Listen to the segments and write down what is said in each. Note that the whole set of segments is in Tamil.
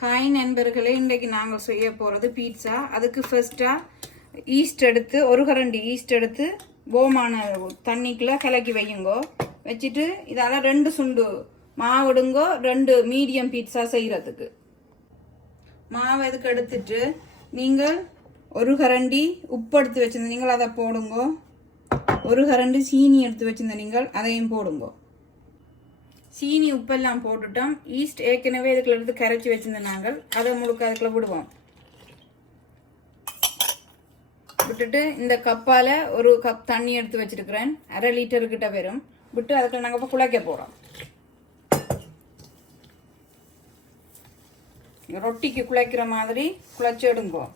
ஹாய் நண்பர்களே, இன்றைக்கு நாங்கள் செய்ய போகிறது பீட்சா. அதுக்கு ஃபர்ஸ்ட்டாக ஈஸ்ட் எடுத்து ஒரு கரண்டி ஈஸ்ட் எடுத்து போமான தண்ணிக்குள்ளே கலக்கி வையுங்கோ. வச்சுட்டு இதால் 2 சுண்டு மாவு எடுங்கோ. 2 மீடியம் பீட்சா செய்கிறதுக்கு மாவு எதுக்கு எடுத்துட்டு நீங்கள் ஒரு கரண்டி உப்பு எடுத்து வச்சிருந்த நீங்கள் அதை போடுங்கோ. ஒரு கரண்டி சீனி எடுத்து வச்சிருந்த நீங்கள் அதையும் போடுங்கோ. சீனி உப்பெல்லாம் போட்டுட்டோம். ஈஸ்ட் ஏற்கனவே இதுக்குள்ள எடுத்து கரைச்சி வச்சிருந்தோம். நாங்கள் அதை முழுக்க அதுக்குள்ள விடுவோம். விட்டுட்டு இந்த கப்பால் ஒரு கப் தண்ணி எடுத்து வச்சிருக்கிறேன். 1/2 லிட்டரு கிட்ட வரும். விட்டு அதுக்குள்ள நாங்கள் இப்போ குழைக்க போகிறோம். ரொட்டிக்கு குழைக்கிற மாதிரி குழைச்சி எடுங்கோ.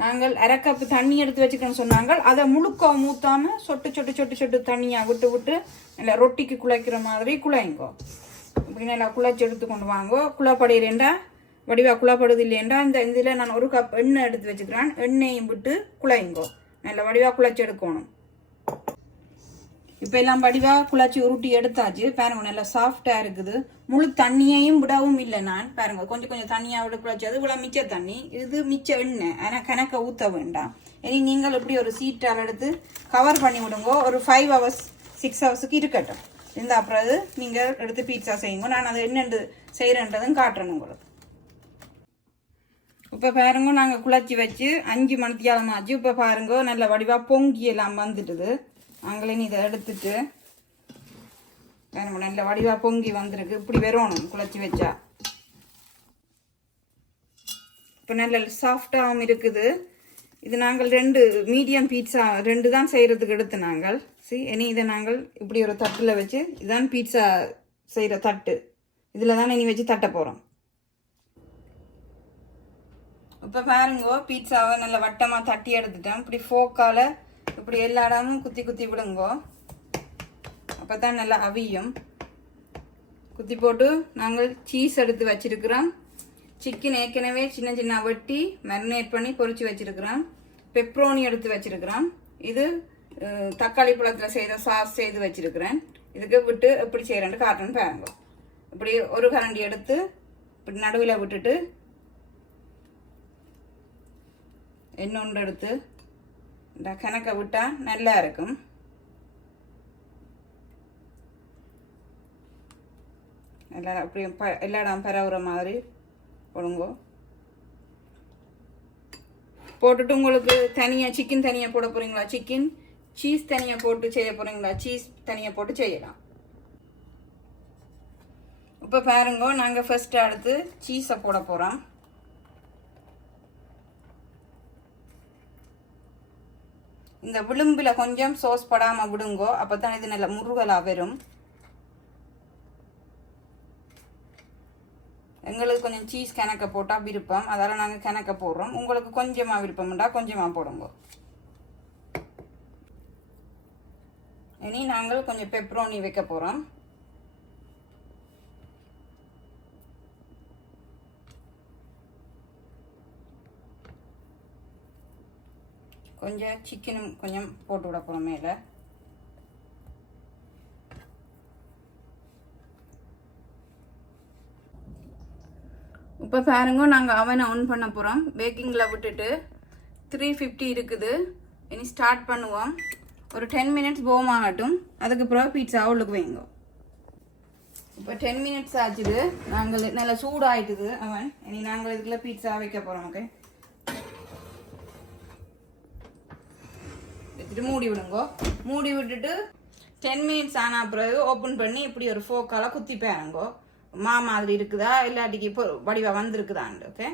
நாங்கள் 1/2 கப் தண்ணி எடுத்து வச்சுக்கணும்னு சொன்னாங்க. அதை முழுக்க ஊற்றாம சொட்டு சொட்டு சொட்டு சொட்டு தண்ணியாக விட்டு விட்டு நல்லா ரொட்டிக்கு குழைக்கிற மாதிரி குழைங்கோ. இப்படி நல்லா குழைச்சி எடுத்து கொண்டு வாங்கோ. குழப்படையிலேண்டா வடிவாக குழப்படுது இல்லையண்டா இந்த இதில் நான் 1 கப் எண்ணெய் எடுத்து வச்சுக்கிறேன். எண்ணெயும் விட்டு குழைங்கோ. நல்லா வடிவாக குழைச்சி எடுக்கணும். இப்போ எல்லாம் வடிவாக குழச்சி உருட்டி எடுத்தாச்சு. பாருங்க, நல்லா சாஃப்டாக இருக்குது. முழு தண்ணியையும் விடவும் இல்லை. நான் பாருங்க கொஞ்சம் கொஞ்சம் தண்ணியாக விட குழச்சி அது இவ்வளோ மிச்ச தண்ணி. இது மிச்ச எண்ணெய். ஆனால் கணக்க ஊற்ற வேண்டாம். இனி நீங்கள் இப்படி ஒரு சீட்டால் எடுத்து கவர் பண்ணி விடுங்க. ஒரு 5 hours 6 ஹவர்ஸுக்கு இருக்கட்டும். இந்த அப்புறம் நீங்கள் எடுத்து பீட்சா செய்யுங்க. நான் அதை என்னென்று செய்கிறேன்றதும் காட்டுறேன் உங்களுக்கு. இப்போ பாருங்க, நாங்கள் குழச்சி வச்சு 5 மணித்தியாலம் ஆச்சு. இப்போ பாருங்க நல்ல வடிவாக பொங்கி எல்லாம் வந்துட்டுது. நாங்களே இதை எடுத்துட்டு நல்ல வடிவாக பொங்கி வந்திருக்கு. இப்படி வரணும் குழச்சி வச்சா. இப்போ நல்ல சாஃப்டாகவும் இருக்குது. இது நாங்கள் 2 மீடியம் பீட்சா 2 தான் செய்கிறதுக்கு எடுத்து நாங்கள் இனி இதை நாங்கள் இப்படி ஒரு தட்டில் வச்சு இதுதான் பீட்சா செய்கிற தட்டு. இதில் தான் இனி வச்சு தட்ட போகிறோம். இப்போ பாருங்கோ, பீட்சாவை நல்ல வட்டமாக தட்டி எடுத்துட்டேன். இப்படி ஃபோக்கால் இப்படி எல்லா இடமும் குத்தி குத்தி விடுங்கோ. அப்போ தான் நல்லா அவியும். குத்தி போட்டு நாங்கள் சீஸ் எடுத்து வச்சிருக்கிறோம். சிக்கன் ஏற்கனவே சின்ன சின்ன வெட்டி மேரினேட் பண்ணி பொரிச்சு வச்சிருக்கிறோம். பெப்ரோனி எடுத்து வச்சிருக்கிறோம். இது தக்காளி பழத்தில் செய்த சாஸ் செய்து வச்சிருக்கிறேன். இதுக்கு விட்டு எப்படி செய்கிறேன்னு காட்டுன்னு பாருங்க. இப்படி ஒரு கரண்டி எடுத்து இப்படி நடுவில் விட்டுட்டு இன்னொன்று எடுத்து இந்த கணக்கை விட்டால் நல்லா இருக்கும். எல்லாம் அப்படி எல்லா இடம் பரவுற மாதிரி போடுங்கோ. போட்டுட்டு உங்களுக்கு தனியாக சிக்கன் தனியாக போட போகிறீங்களா, சிக்கன் சீஸ் தனியாக போட்டு செய்ய போகிறீங்களா, சீஸ் தனியாக போட்டு செய்யலாம். இப்போ பாருங்கோ, நாங்கள் ஃபர்ஸ்ட் அடுத்து சீஸை போட போகிறோம். இந்த விளிம்பில் கொஞ்சம் சோஸ் படாமல் விடுங்கோ. அப்போ தான் இது நல்ல முருகலாக வரும். எங்களுக்கு கொஞ்சம் சீஸ் கணக்க போட்டால் விருப்பம், அதால் நாங்கள் கணக்க போடுறோம். உங்களுக்கு கொஞ்சமாக விருப்பம்ண்டா கொஞ்சமாக போடுங்க. இனி நாங்கள் கொஞ்சம் பெப்ரோனி வைக்க போகிறோம். கொஞ்சம் சிக்கனும் கொஞ்சம் போட்டு விட போகிறோம் மேலே. இப்போ பாருங்க, நாங்கள் அவனை ஆன் பண்ண போகிறோம். பேக்கிங்கில் விட்டுட்டு 350 இருக்குது. இனி ஸ்டார்ட் பண்ணுவோம். ஒரு 10 minutes போம் ஆகட்டும். அதுக்கப்புறம் பீட்சா உள்ளுக்கு வைங்க. இப்போ 10 minutes ஆச்சுது. நாங்கள் நல்லா சூடாயிட்டுது அவன். இனி நாங்கள் இதுக்குள்ள பீட்சா வைக்க போகிறோம். ஓகே, மூடி விடுங்கோ. மூடி விட்டுட்டு 10 minutes ஆன பிறகு ஓப்பன் பண்ணி இப்படி ஒரு ஃபோக்கால குத்தி பாருங்கோ. மாதிரி இருக்குதா இல்லாட்டிக்கு இப்போ வடிவா வந்திருக்குதான்னு. ஓகே,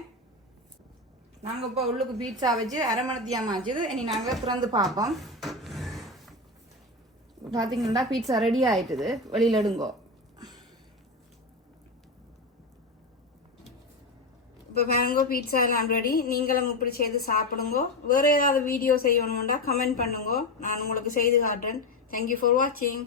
நாங்கள் இப்போ உள்ளுக்கு பீட்சா வச்சு 1/2 மணித்தியாமாச்சு. இனி நாங்கள் திறந்து பார்ப்போம். பார்த்தீங்கன்னா பீட்சா ரெடி ஆயிட்டுது. வெளியில் எடுங்கோ. இப்போ பாருங்க, பீட்சா எல்லாம் ரெடி. நீங்களும் இப்படி செய்து சாப்பிடுங்க. வேறு ஏதாவது வீடியோ செய்யணும்னா கமெண்ட் பண்ணுங்க. நான் உங்களுக்கு செய்து காட்டுறேன். தேங்க்யூ ஃபார் வாட்சிங்.